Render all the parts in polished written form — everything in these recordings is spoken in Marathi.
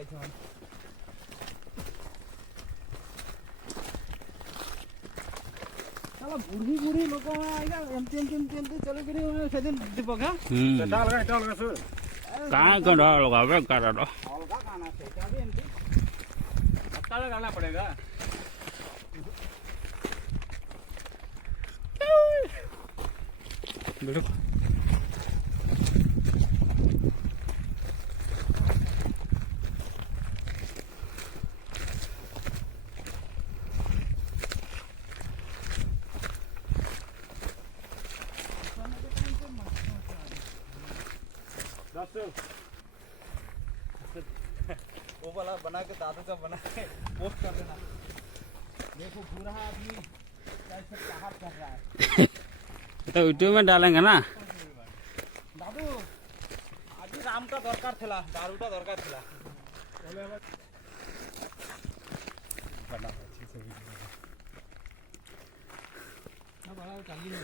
जायचं मला. बुढ़ी बुढ़ी लोग चलो कि दीपक लगाना पड़ेगा. वो वाला बना के दादू का बना के पोस्ट कर देना. देखो पूरा आदमी कैसे बाहर कर रहा है. तो यूट्यूब में डालेंगे ना. दादू आज राम का दरकार थिला, दारूटा दरकार थिला. बना अच्छी से ना बड़ा चाहिए.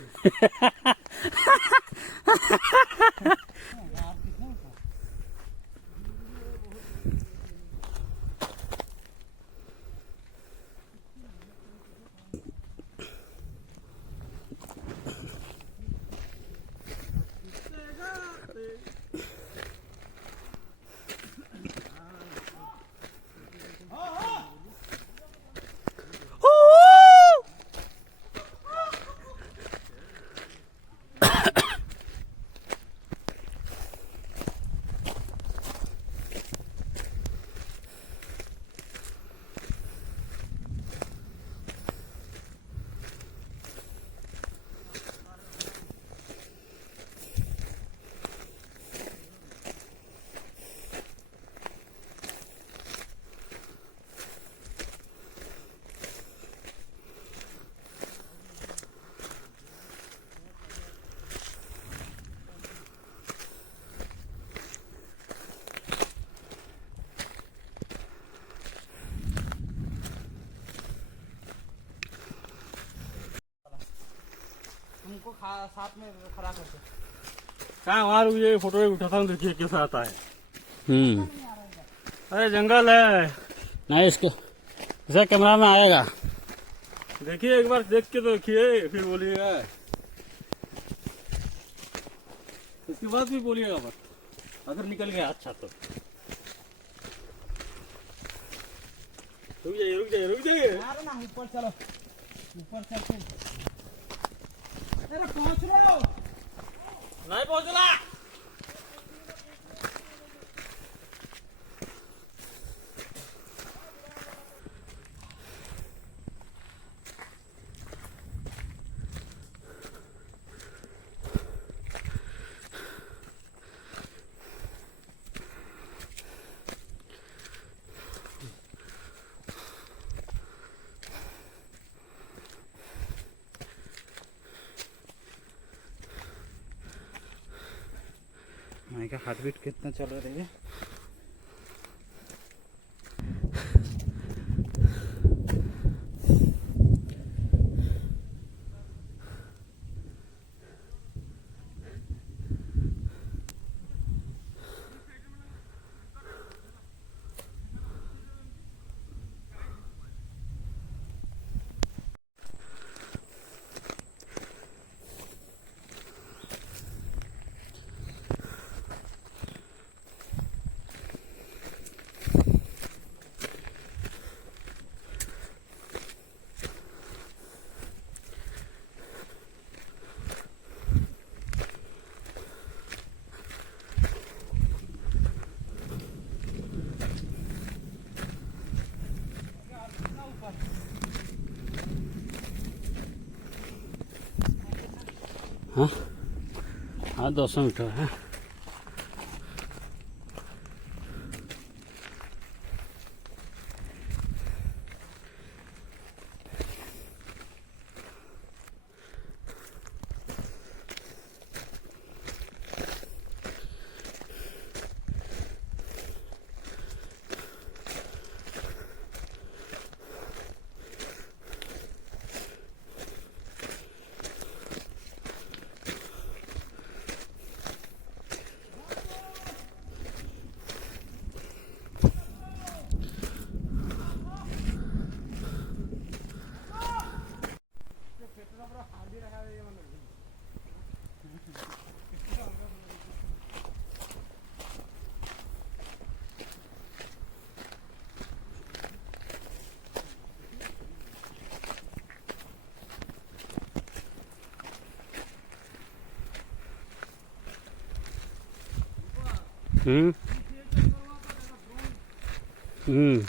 तुमको साथ में खड़ा करते. कहाँ वहाँ ये फोटो उठाता हूँ, देखिए कैसा आता है. अरे जंगल है. नहीं इसको इसे कैमरा में आएगा. देखिए एक बार देख के तो देखिए, फिर बोलिएगा. इसके बाद भी बोलिएगा बस. अगर निकल गया अच्छा तो रुक जाइए रुक जाइए रुक जाइए. अरे ना ऊपर चलो, ऊपर चल. अरे पहुंच रहे हो. नहीं पहुँचना. माई का हार्ट बीट कितना चल रही है. हाँ हाँ 200 मीटर है. हम्म हम्म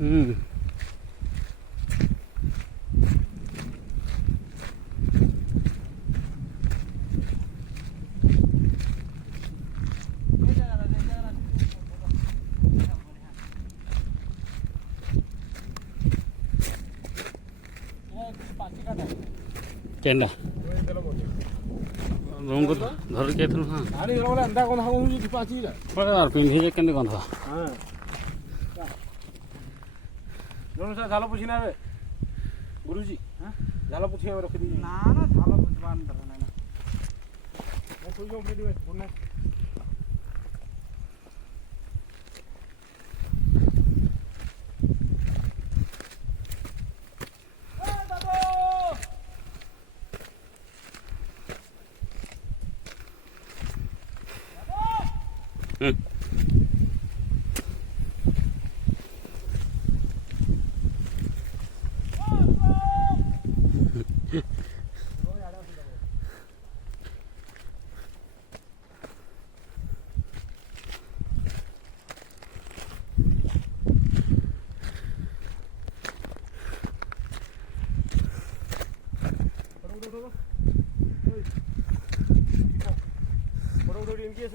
हम्म କେନ୍ଟା ରୁମ୍କୁ ଧରିକି ଯାଇଥିଲୁ ହଁ ଆଣି ଗଲା ଏନ୍ତା ଗନ୍ଧ ହଉଛି ପାଚିଲା ପିନ୍ଧିକି କେମିତି ଗନ୍ଧ ହଁ ଜଣେ ସାର୍ ଝାଲ ପୁଛି ନେବେ ଗୁରୁଜୀ ଝାଲ ପୁଛି ରଖିଦେବି ନା ନା ଝାଲ ବୁଝିବାର ଦରକାର ନାହିଁ ନା ଶୋଇ ଯାଉ ଫେରିବେ ବୁନା ହୁଁ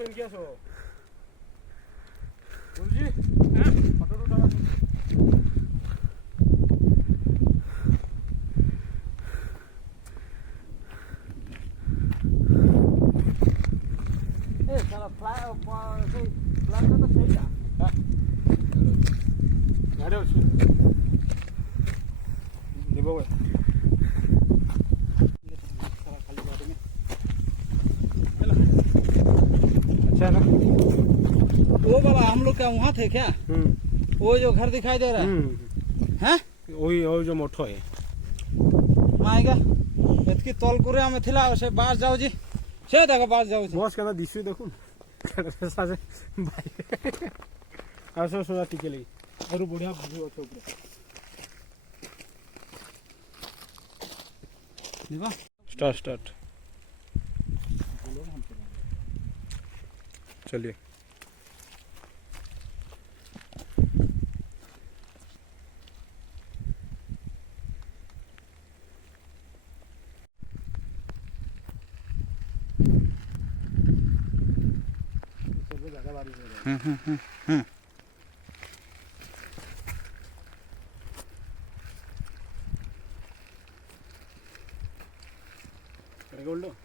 इनकी आसो गुरुजी फोटो उठा ए साला फ्लाई ସେଇ ପ୍ଲାନ୍ଟା ତ ସେଇଟା ଗାଡ଼ି ଅଛି ଯିବ ଭାଇ अच्छा ना वो बाबा हम लोग क्या वहाँ थे क्या वो जो घर दिखाई दे रहा है हैं वही जो मोठो है आएगा एतकी तलकुरे में थिला से बाहर जाओ जी से देखो बाहर जाओ जी बस कहना दिशु देखो सासे भाई आसो सोजा टिके लगी और बढ़िया व्यू अच्छे ऊपर देखो स्टार्ट चलिए गोल्ड